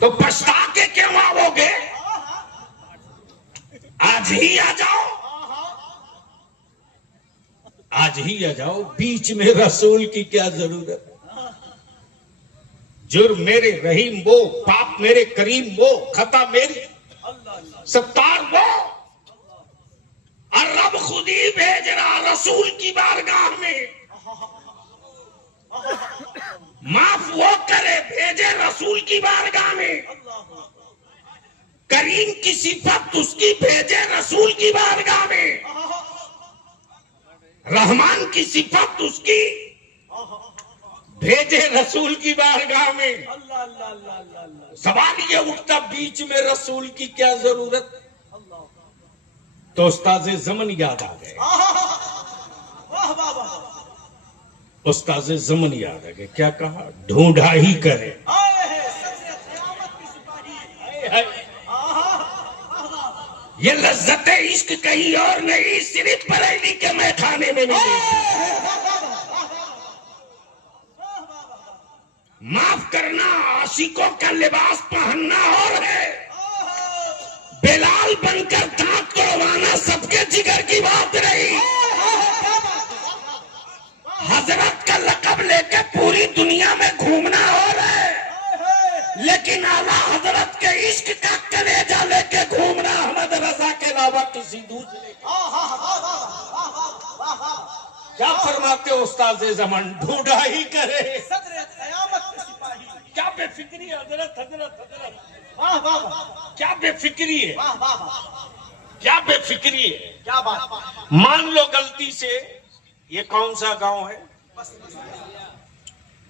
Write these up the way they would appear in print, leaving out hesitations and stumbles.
तो पछता के क्यों आओगे? आज ही आ जाओ, आज ही आ जाओ। बीच में रसूल की क्या जरूरत? जुर्म मेरे रहीम वो, पाप मेरे करीम वो, खता मेरी सत्तार वो, और रब खुद ही भेज रहा रसूल की बारगाह में। माफ वो करे, भेजे रसूल की बारगाह में। करीम की सिफत उसकी, भेजे रसूल की बारगाह में। रहमान की सिफत उसकी, भेजे रसूल की बारगाह में। सवाल ये उठता, बीच में रसूल की क्या जरूरत? तो उस्ताज़े ज़मन याद आ गए, उस्ताज़े ज़मन याद आ गए। क्या कहा? ढूंढा ही करे। ये लज्जत इश्क कहीं और नहीं, सिर्फ बरेली के मैखाने में मिलेगी। माफ करना, आशिकों का लिबास पहनना और है। बेलाल बनकर दांत तोड़वाना सबके जिगर की बात रही। हजरत का लक़ब लेकर पूरी दुनिया में घूमना और है, लेकिन आला हजरत के इश्क का कलेजा लेके घूमना अहमद रजा के अलावा किसी दूसरे का। क्या फरमाते हो उस्ताज़े ज़मान? ढूंढा ही करे। क्या बेफिक्री है हजरत, हजरत हजरत, वाह वाह, क्या बेफिक्री है, क्या बेफिक्री है। क्या बात? मान लो गलती से, ये कौन सा गांव है?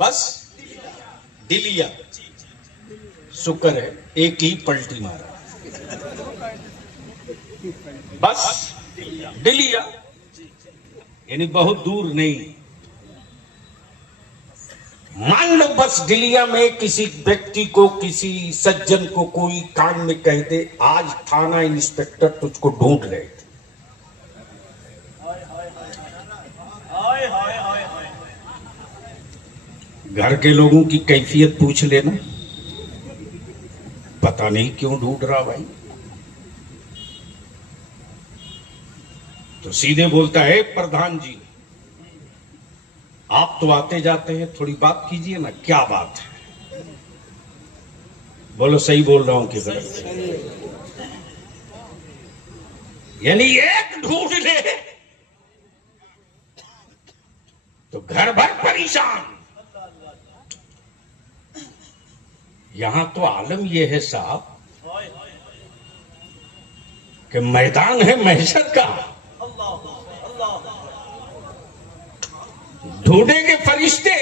बस दिलिया। शुक्र है एक ही पलटी मारा। बस दिलिया, यानी बहुत दूर नहीं। मान लो बस दिलिया में किसी व्यक्ति को, किसी सज्जन को कोई कान में कह दे, आज थाना इंस्पेक्टर तुझको ढूंढ रहे थे। घर के लोगों की कैफियत पूछ लेना, पता नहीं क्यों ढूंढ रहा भाई। तो सीधे बोलता है, प्रधान जी आप तो आते जाते हैं, थोड़ी बात कीजिए ना। क्या बात है? बोलो सही बोल रहा हूं कि गलत? यानी एक ढूंढ ले तो घर भर परेशान। यहां तो आलम यह है साहब कि मैदान है महशर का, ढूंढेंगे फरिश्ते।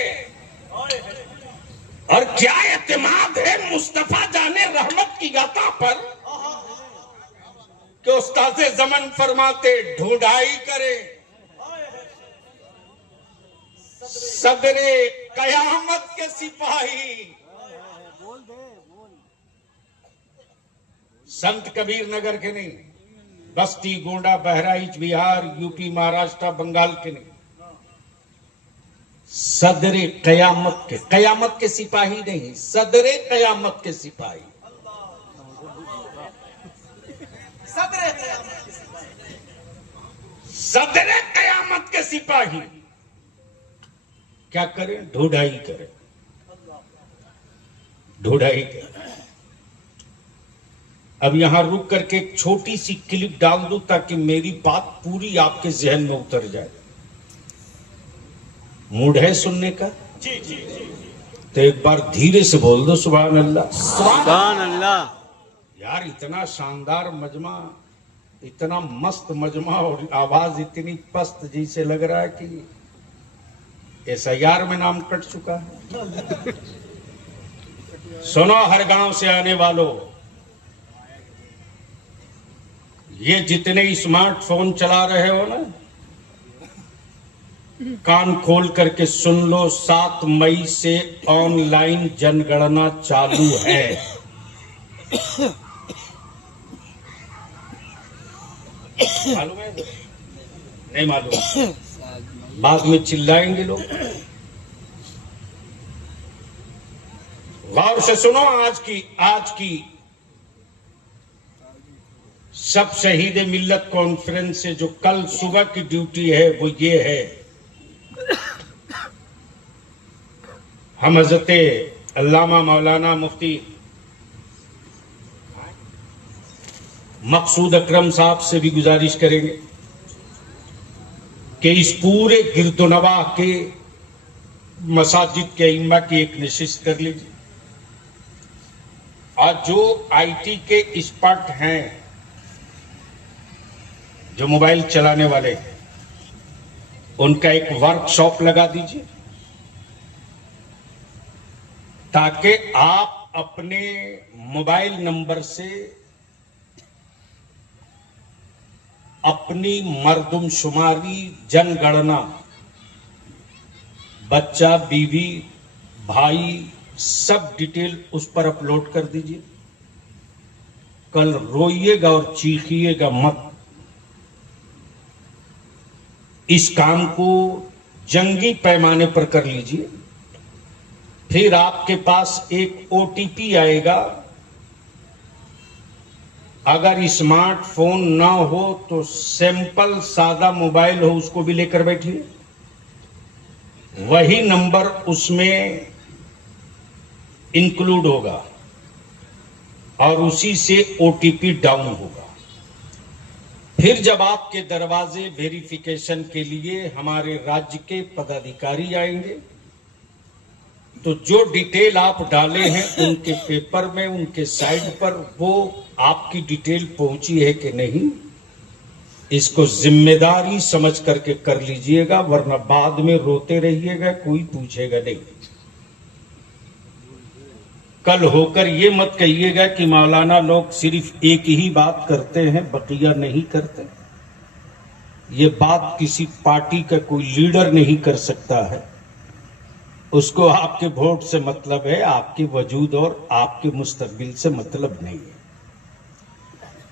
और क्या एतमाद है मुस्तफा जाने रहमत की गाता पर कि उस्ताज़े ज़मन फरमाते ढूंढाई करे। सदरे कयामत के सिपाही, संत कबीर नगर के नहीं, बस्ती, गोंडा, बहराइच, बिहार, यूपी, महाराष्ट्र, बंगाल के नहीं, सदरे कयामत के सिपाही नहीं, सदरे कयामत के सिपाही। सदरे कयामत के सिपाही क्या करें? ढूंढाई करें, ढूंढाई करें। अब यहां रुक करके एक छोटी सी क्लिप डाल दूं ताकि मेरी बात पूरी आपके जहन में उतर जाए। मूड है सुनने का? जी जी जी। तो एक बार धीरे से बोल दो सुभान अल्लाह, सुभान अल्लाह। यार इतना शानदार मजमा, इतना मस्त मजमा, और आवाज इतनी पस्त जिसे लग रहा है कि SIR में नाम कट चुका है। सुनो हर गांव से आने वालों, ये जितने स्मार्टफोन चला रहे हो ना, कान खोल करके सुन लो, 7 मई से ऑनलाइन जनगणना चालू है। मालूम है? नहीं मालूम? बाद में चिल्लाएंगे लोग। गौर से सुनो, आज की सब शहीद मिल्लत कॉन्फ्रेंस से जो कल सुबह की ड्यूटी है वो ये है, हम हजरत अल्लामा मौलाना मुफ्ती मकसूद अकरम साहब से भी गुजारिश करेंगे कि इस पूरे गिरदोनवा के मसाजिद के इम्मा की एक नशिस्त कर लीजिए। आज जो आईटी के एक्सपर्ट हैं, जो मोबाइल चलाने वाले हैं, उनका एक वर्कशॉप लगा दीजिए ताकि आप अपने मोबाइल नंबर से अपनी मर्दमशुमारी, जनगणना, बच्चा, बीवी, भाई, सब डिटेल उस पर अपलोड कर दीजिए। कल रोइएगा और चीखिएगा मत। इस काम को जंगी पैमाने पर कर लीजिए। फिर आपके पास एक ओटीपी आएगा। अगर स्मार्टफोन ना हो तो सिंपल सादा मोबाइल हो, उसको भी लेकर बैठिए। वही नंबर उसमें इंक्लूड होगा और उसी से ओटीपी डाउन होगा। फिर जब आपके दरवाजे वेरिफिकेशन के लिए हमारे राज्य के पदाधिकारी आएंगे तो जो डिटेल आप डाले हैं उनके पेपर में, उनके साइड पर वो आपकी डिटेल पहुंची है कि नहीं, इसको जिम्मेदारी समझ करके कर लीजिएगा, वरना बाद में रोते रहिएगा, कोई पूछेगा नहीं। कल होकर ये मत कहिएगा कि मौलाना लोग सिर्फ एक ही बात करते हैं, बकिया नहीं करते। ये बात किसी पार्टी का कोई लीडर नहीं कर सकता है। उसको आपके वोट से मतलब है, आपके वजूद और आपके मुस्तकबिल से मतलब नहीं है।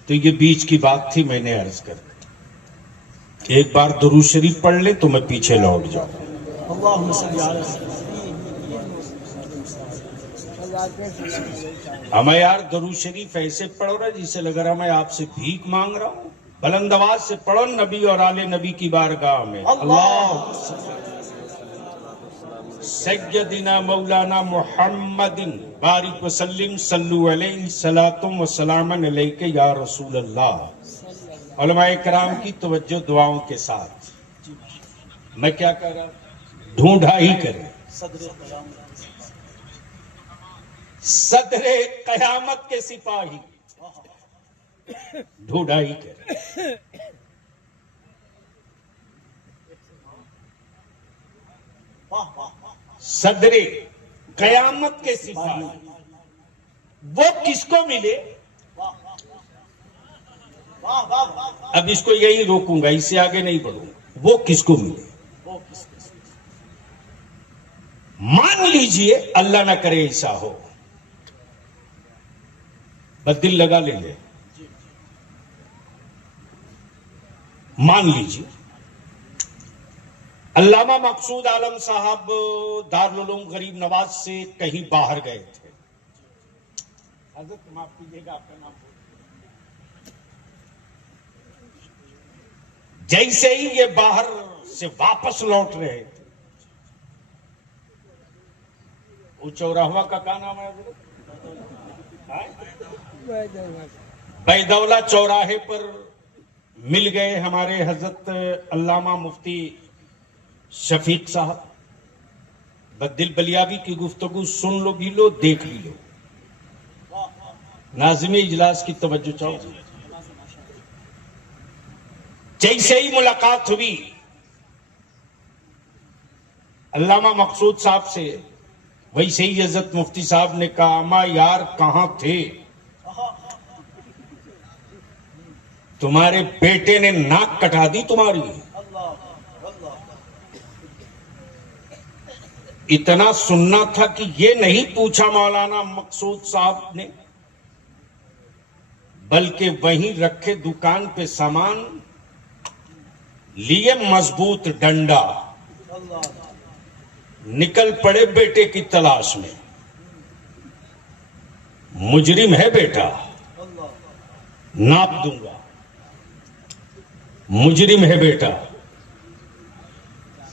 तो ये बीच की बात थी, मैंने अर्ज कर दी। एक बार दुरूद शरीफ पढ़ ले तो मैं पीछे लौट जाऊं। हमें यार दुरूद शरीफ ऐसे पढ़ो ना जिसे लग रहा मैं आपसे भीख मांग रहा हूं। बुलंद आवाज से पढ़ो नबी और आले नबी की बारगाह में। अल्लाह सय्यदिना मौलाना मुहम्मदिन बारिक वसल्लिम सल्लु अलैहि सलातुम व सलामन अलैके या रसूल अल्लाह। उलमाए कराम की तवज्जो दुआओं के साथ मैं क्या कह रहा हूं, ढूंढा ही करें सदरे कयामत के सिपाही, ढूंढा ही करें। सदरे कयामत के सिपाही वो किसको मिले? अब इसको यही रोकूंगा, इससे आगे नहीं बढ़ूंगा। वो किसको मिले? मान लीजिए, अल्लाह ना करे ऐसा हो, बस दिल लगा लेंगे। मान लीजिए अल्लामा मकसूद आलम साहब दारुल उलूम गरीब नवाज से कहीं बाहर गए थे। हजरत माफ कीजिएगा, आपका नाम जैसे ही ये बाहर से वापस लौट रहे थे, वो चौराहा का क्या नाम है? बैदौला चौराहे पर मिल गए हमारे हजरत अल्लामा मुफ्ती शफीक साहब। बदिल बलियावी की गुफ्तगू सुन लो, भी लो, देख भी लो। नाज़िम इजलास की तवज्जो चाहो। जैसे ही मुलाकात हुई अल्लामा मकसूद साहब से, वैसे ही हजरत मुफ्ती साहब ने कहा, अम्मा यार कहां थे? तुम्हारे बेटे ने नाक कटा दी तुम्हारी। इतना सुनना था कि ये नहीं पूछा मौलाना मकसूद साहब ने, बल्कि वहीं रखे दुकान पे सामान लिए मजबूत डंडा, निकल पड़े बेटे की तलाश में। मुजरिम है बेटा, नाप दूंगा। मुजरिम है बेटा,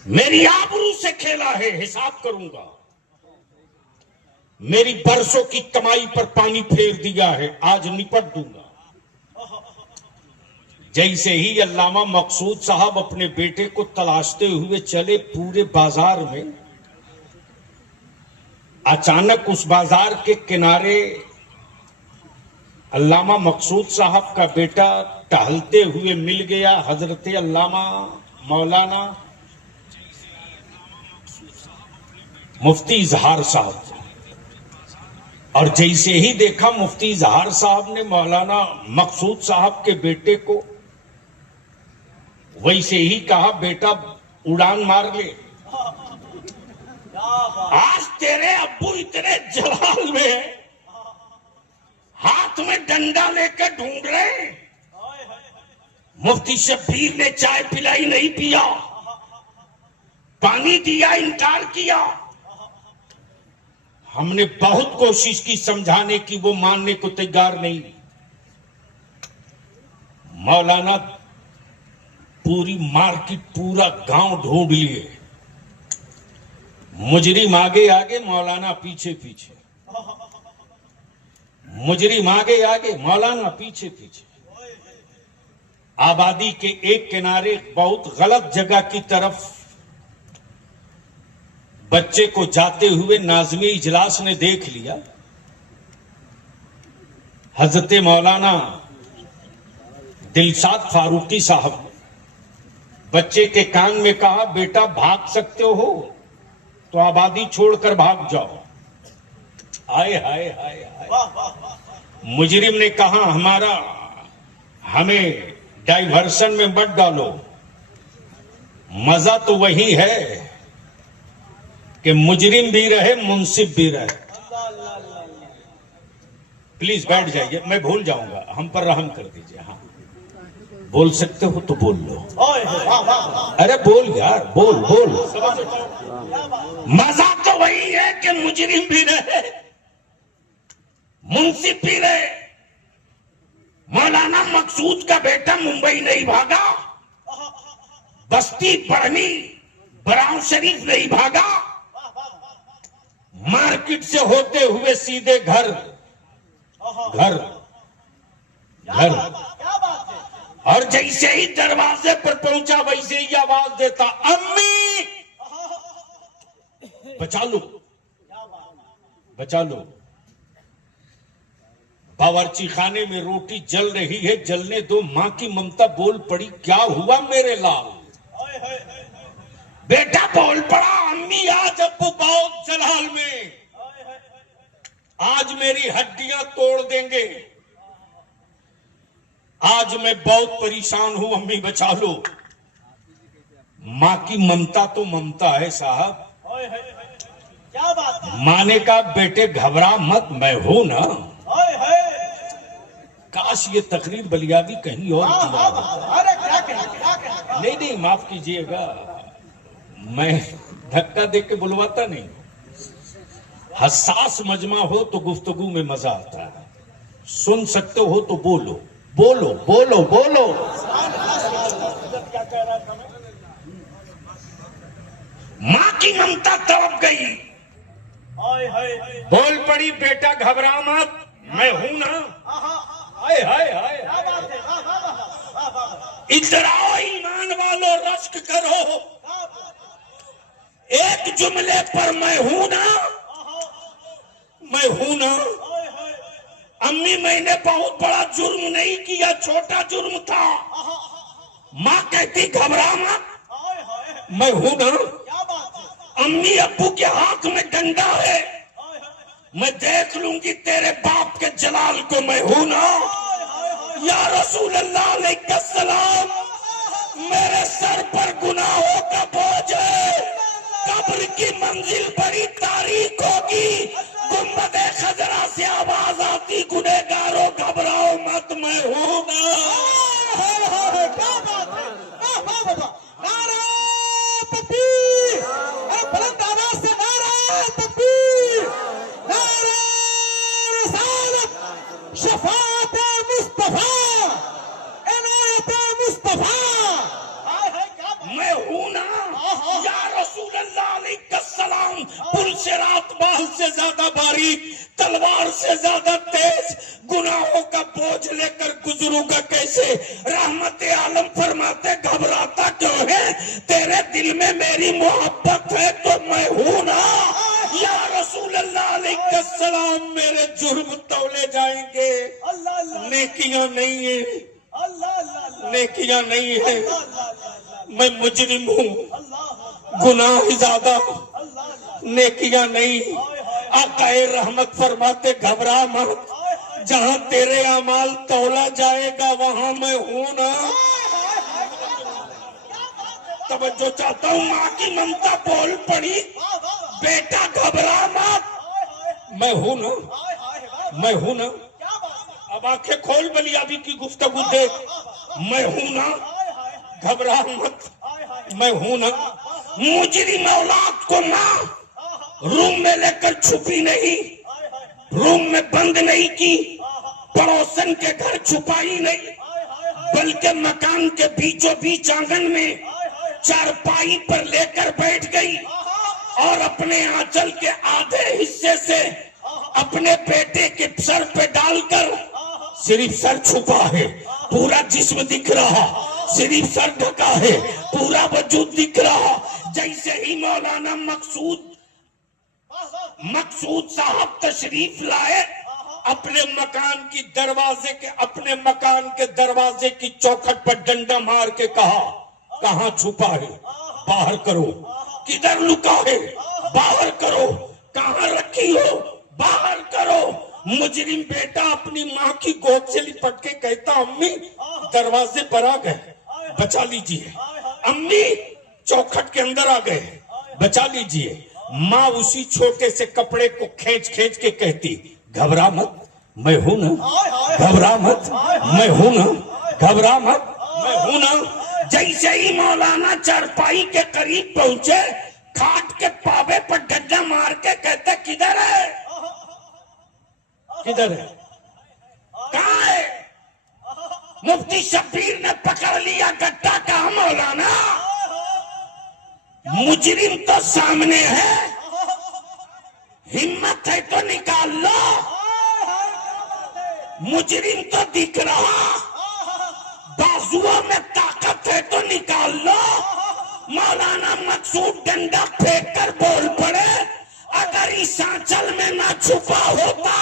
मेरी आबरू से खेला है, हिसाब करूंगा। मेरी बरसों की कमाई पर पानी फेर दिया है, आज निपट दूंगा। जैसे ही अल्लामा मकसूद साहब अपने बेटे को तलाशते हुए चले पूरे बाजार में, अचानक उस बाजार के किनारे अल्लामा मकसूद साहब का बेटा टहलते हुए मिल गया हजरत अल्लामा मौलाना मुफ्ती इजहार साहब। और जैसे ही देखा मुफ्ती इजहार साहब ने मौलाना मकसूद साहब के बेटे को, वैसे ही कहा, बेटा उड़ान मार ले। आज तेरे अब्बू इतने जलाल में हैं, हाथ में डंडा लेकर ढूंढ रहे। मुफ्ती शब्बीर ने चाय पिलाई, नहीं पिया, पानी दिया, इनकार किया। हमने बहुत कोशिश की समझाने की, वो मानने को तैयार नहीं। मौलाना पूरी मार्केट, पूरा गांव ढूंढ लिए। मुजरिम आगे आगे, मौलाना पीछे पीछे। मुजरिम आगे आगे, मौलाना पीछे पीछे। आबादी के एक किनारे बहुत गलत जगह की तरफ बच्चे को जाते हुए नाज़िम इजलास ने देख लिया। हजरत मौलाना दिलशाद फारूकी साहब बच्चे के कान में कहा, बेटा भाग सकते हो तो आबादी छोड़कर भाग जाओ। हाय हाय हाय हाय। मुजरिम ने कहा, हमें डाइवर्सन में मत डालो। मजा तो वही है कि मुजरिम भी रहे, मुंसिफ भी रहे। प्लीज बैठ जाइए, मैं भूल जाऊंगा, हम पर रहम कर दीजिए। हाँ, बोल सकते हो तो बोल लो। अरे बोल यार, बोल बोल। मजा तो वही है कि मुजरिम भी रहे, मुंसिफ भी रहे। मौलाना मकसूद का बेटा मुंबई नहीं भागा, बस्ती पढ़नी बराव शरीफ नहीं भागा, मार्केट से होते हुए सीधे घर घर घर। और जैसे ही दरवाजे पर पहुंचा, वैसे ही आवाज देता, अम्मी बचा लो, बचा लो। बावर्ची खाने में रोटी जल रही है, जलने दो। मां की ममता बोल पड़ी, क्या हुआ मेरे लाल? बेटा बोल पड़ा, अम्मी आज अब्बू बहुत जलाल में, आज मेरी हड्डियां तोड़ देंगे, आज मैं बहुत परेशान हूं, अम्मी बचा लो। मां की ममता तो ममता है साहब। क्या बात है? मां ने कहा, बेटे घबरा मत, मैं हूं ना। काश ये तकरीर बलियादी कहीं और किया होता। अरे क्या कहें? नहीं नहीं, माफ कीजिएगा, मैं धक्का देख के बुलवाता नहीं। हसास मजमा हो तो गुफ्तगू में मजा आता है। सुन सकते हो तो बोलो बोलो बोलो बोलो। क्या कह रहा था मैं? मां की ममता तड़प गई, बोल पड़ी, बेटा घबरा मत, मैं हूं ना। हाय हाय हाय हाय। इधर आओ ईमान वालों, रश्क करो, एक जुमले पर मैं हूं ना, मैं हूं ना। अम्मी मैंने बहुत बड़ा जुर्म नहीं किया, छोटा जुर्म था। मां कहती घबरा मत, मैं हूं ना। अम्मी अब्बू के हाथ में डंडा है, मैं देख लूंगी तेरे बाप के जलाल को, मैं हूं ना। या रसूल अल्लाह अलैहिस्सलाम, मेरे सर पर गुनाहों का बोझ है, कब्र की मंजिल बड़ी तारीख होगी, गुंबद खजरा से आवाज आती, गुनहगारों घबराओ मत, मैं हूं ना। क्या बात है? नारे तकबीर! बुलंद आवाज से नारे तकबीर! नारे रिसालत! शफात मुस्तफा, इनायत मुस्तफा। हाय हाय क्या बात। मैं हूं ना या रसूल अल्लाह अलैहिस्सलाम। पुल से रात बाल से ज्यादा बारीक, तलवार से ज्यादा तेज, गुनाहों का बोझ लेकर गुजरूंगा कैसे। रहमत आलम फरमाते घबराता क्यों है, तेरे दिल में मेरी मोहब्बत है तो मैं हूं ना या रसूल अल्लाह अलैहिस्सलाम। मेरे जुर्म तौले जाएंगे, अल्लाह अल्लाह नेकियां नहीं है, अल्लाह अल्लाह नेकियां नहीं है। अल्लाह मैं मुजरिम हूँ, अल्लाह गुनाह ज्यादा, अल्लाह। नेकियां नहीं। आकाए रहमत फरमाते घबरा मत, जहां तेरे अमाल तौला जाएगा वहां मैं हूं ना। तवज्जो चाहता हूँ, माँ की ममता बोल पड़ी, बेटा घबरा मत, मैं हूं ना, मैं हूं ना। अब आंखें खोल बलियाबी की गुफ्तगू दे, मैं हूं ना, घबरा मत, मैं हूं ना। मुजरिम औलाद को माँ रूम में लेकर छुपी नहीं, रूम में बंद नहीं की, पड़ोसन के घर छुपाई नहीं, बल्कि मकान के बीचों बीच आंगन में चारपाई पर लेकर बैठ गई और अपने आंचल के आधे हिस्से से अपने बेटे के सर पे डालकर, सिर्फ सर छुपा है, पूरा जिस्म दिख रहा, सिर्फ सर ढका है, पूरा वजूद दिख रहा। जैसे ही मौलाना मकसूद साहब तशरीफ लाए, अपने मकान के दरवाजे की चौखट पर डंडा मार के कहा, कहाँ छुपा है, बाहर करो। किधर लुका है, बाहर करो। कहाँ रखी हो, बाहर करो। मुजरिम बेटा अपनी माँ की गोद से लिपट के कहता, अम्मी दरवाजे पर आ गए, बचा लीजिए। अम्मी चौखट के अंदर आ गए, बचा लीजिए। माँ उसी छोटे से कपड़े को खींच खींच के कहती, घबरा मत, मैं हूं ना, घबरा मत, मैं हूं ना, घबरा मत, मैं हूं ना। जैसे ही मौलाना चारपाई के करीब पहुंचे, खाट के पावे पर डंडा मार के कहते, किधर है, किधर है, कहाँ है। मुफ्ती शब्बीर ने पकड़ लिया गड्ढा, कहा मौलाना मुजरिम तो सामने है, हिम्मत है तो निकाल लो। मुजरिम तो दिख रहा, बाजुओं में ताकत है तो निकाल लो। मौलाना मकसूद डंडा फेंक कर बोल पड़े, अगर इस आंचल में ना छुपा होता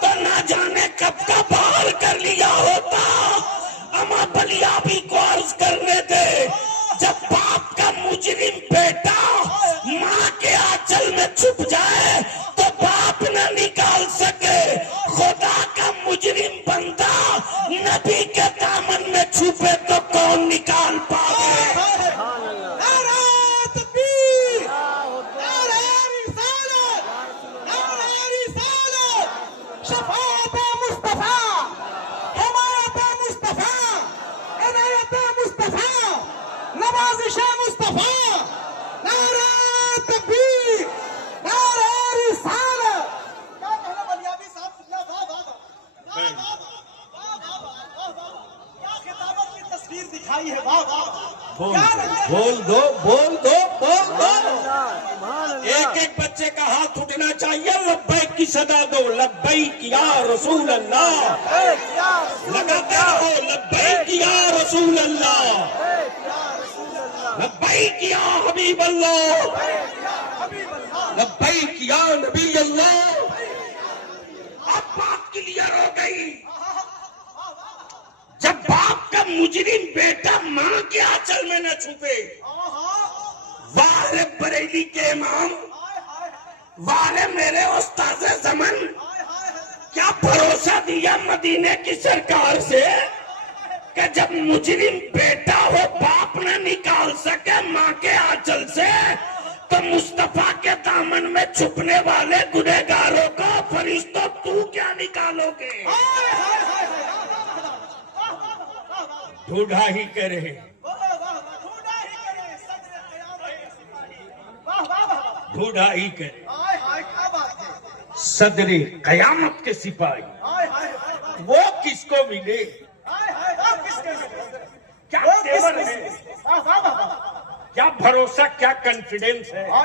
तो ना जाने कब का बाहर कर लिया होता। अमा बलियाबी को अर्ज करने दे, जब बाप का मुजरिम बेटा माँ के आंचल में छुप जाए तो बाप न निकाल सके। खुदा का मुजरिम बंदा नबी के दामन में छुपे तो कौन निकाल पावे। दिखाई है, वाह वाह। बोल दो, बोल दो, बोल दो। एक एक बच्चे का हाथ उठना चाहिए, लब्बैक की सदा दो, लब्बैक या रसूल अल्लाह। लगाते रहो, लब्बैक या रसूल अल्लाह, लब्बैक या हबीब अल्लाह, लब्बैक या नबी अल्लाह। अब बात क्लियर हो गई। जब बाप का मुजरिम बेटा मां के आंचल में न छुपे, वाले बरेली के इमाम, वाले मेरे उस्ताद ज़मान, क्या भरोसा दिया मदीने की सरकार से कि जब मुजरिम बेटा हो बाप न निकाल सके मां के आंचल से, तो मुस्तफा के दामन में छुपने वाले गुनहगारों को फरिश्तों तू क्या निकालोगे। ढूंढा ही करे, ढूंढा ही करे, सदरे कयामत के सिपाही, वो किसको मिले? हाय हाय हाय किसके क्या वो तेवर किसके? है, वाह वाह वाह क्या भरोसा, क्या कॉन्फिडेंस है।